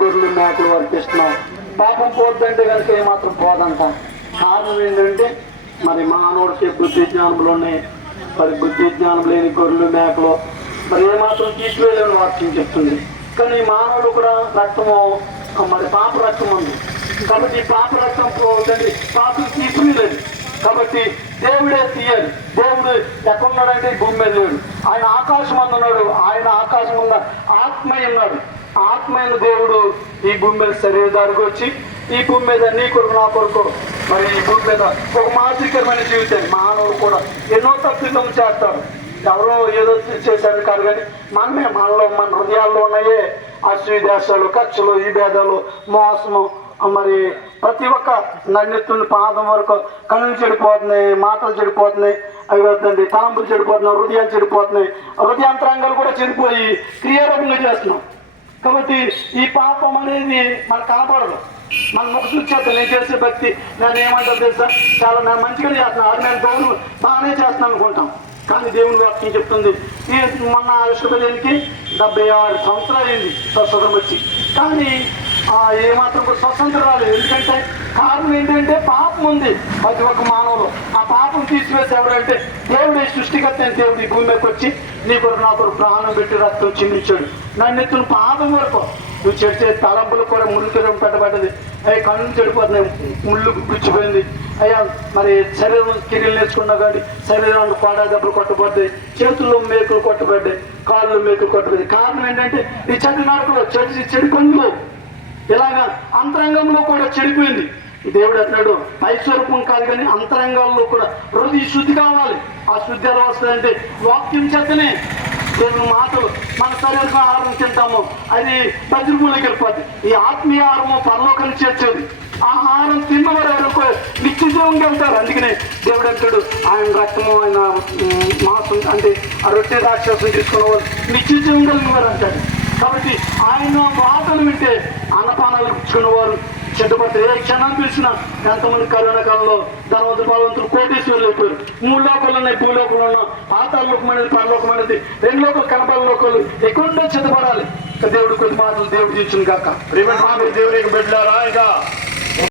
గొర్రెలు మేకలు అర్పిస్తున్నాం. పాపం పోద్దంటే కనుక ఏమాత్రం పోదంట. కారణం ఏంటంటే మరి మానవుడికి బుద్ధి జ్ఞానంలోనే మరి బుద్ధి జ్ఞానం లేని గొర్రెలు మేకలు మరి ఏమాత్రం తీసివేయలేని వాక్యం చెప్తుంది. కానీ మానవుడు కూడా రక్తము మరి పాప రక్తం ఉంది కాబట్టి పాప రక్తం పోదండి, పాపం తీసివేయలేదు కాబట్టి దేవుడే తీయాలి. దేవుడు ఎక్కడున్నాడంటే భూమి మీద లేడు, ఆయన ఆకాశం అందున్నాడు. ఆయన ఆకాశం ఉన్న ఆత్మయ్య ఉన్నాడు. ఆత్మైన దేవుడు ఈ భూమి మీద శరీరదారికి వచ్చి ఈ భూమి మీద నీ కొరకు నా కొరకు మరి ఈ భూమి మీద ఒక మానసికరమైన జీవితాన్ని మానవుడు కూడా ఎన్నో తప్పిదం చేస్తారు. ఎవరో ఏదో చేశారు కాదు, కానీ మన హృదయాల్లో ఉన్నాయే అశ్వదేశాలు, కక్షలు, ఈ భేదాలు, మోసము, మరి ప్రతి ఒక్క నన్నెత్తుని పాదం వరకు కళ్ళు చెడిపోతున్నాయి, మాటలు చెడిపోతున్నాయి, అవి వద్దండి తలంపులు చెడిపోతున్నాయి, హృదయాలు చెడిపోతున్నాయి, హృదయాంతరంగాలు కూడా చెడిపోయి క్రియారూపంగా చేస్తున్నాం. కాబట్టి ఈ పాపం అనేది మనకు కనపడదు. మన ముఖ చూచేస్తాను నేను చేసే భక్తి నేను ఏమంటారు తెలుసా, చాలా నేను మంచిగానే చేస్తున్నాను, అది నేను దేవుడు బాగానే చేస్తున్నాను అనుకుంటాం. కానీ దేవుని వాక్యం చెప్తుంది మొన్న విశ్వబలికి 76 సంవత్సరాలు అయింది స్వతంత్రం వచ్చి, కానీ ఏమాత్రం కూడా స్వతంత్రం రాలేదు. ఎందుకంటే కారణం ఏంటంటే పాపం ఉంది ప్రతి ఒక్క మానవులు. ఆ పాపం తీసివేసి ఎవరంటే దేవుడు, సృష్టికర్త అయిన దేవుడు ఈ భూమి మీదకి వచ్చి నీ కొరకు నా కొరకు ప్రాణం పెట్టి రక్తం చిందించాడు. నన్ను ఎత్తున పాదం వరకు నువ్వు చెడిచే తలంపులు కూడా ముళ్ళు తిరగడం పెట్టబడ్డది. అయ్యా కళ్ళు చెడిపోతున్నాయి, ముళ్ళు గుచ్చిపోయింది. అయ్యా మరి శరీరం కిరీలు నేర్చుకున్నా కానీ శరీరానికి పాడా దెబ్బలు కొట్టబడ్డాయి, చేతుల్లో మేకులు కొట్టబడ్డాయి, కాళ్ళు మేకులు కొట్టబడ్డాయి. కారణం ఏంటంటే ఈ చెడు నరకలో చెడు పనులు ఇలాగా అంతరంగంలో కూడా చెడిపోయింది. దేవుడు అంటున్నాడు పైస్వరూపం కాదు కానీ అంతరంగాల్లో కూడా హృదయ శుద్ధి కావాలి. ఆ శుద్ధి ఎలా వస్తుందంటే వాక్యం చేతనే. దేవుని మాటలు మన శరీరం ఆహారం తింటాము, అది బజ్రభూమిలోకి వెళ్ళిపోద్ది. ఈ ఆత్మీయ ఆహారము పరలోకాన్ని చేర్చేది. ఆహారం తిన్నవారు ఎవరు నిత్య జీవంగా వెళ్తారు. అందుకనే దేవుడు అంటాడు ఆయన రక్తము ఆయన మాంసం అంటే ఆ రొట్టె రాక్షసం తీసుకున్న వారు నిత్య జీవం కలిగినవారు అంటాడు. కాబట్టి ఆయన మాటలు వింటే అన్నపానాలు ఇచ్చుకున్నవారు చెడ్డపడతారు. ఏ క్షణం పిలిచినా ఎంతమంది కరోనా కాలంలో ధనవంతులు బలవంతులు కోటీశ్వరులు అయిపోయారు. 3 లోకాలు ఉన్నాయి, భూలోకంలో ఉన్న పాతాళలోకం అనేది పరలోకమైనది, 2 లోకాలు కనపడ లోకాలు ఎక్కడుండో చెత్తపడాలి. దేవుడు కొద్ది మాటలు దేవుడు తీర్చును కాక. దేవునికి బిడ్డారా ఇక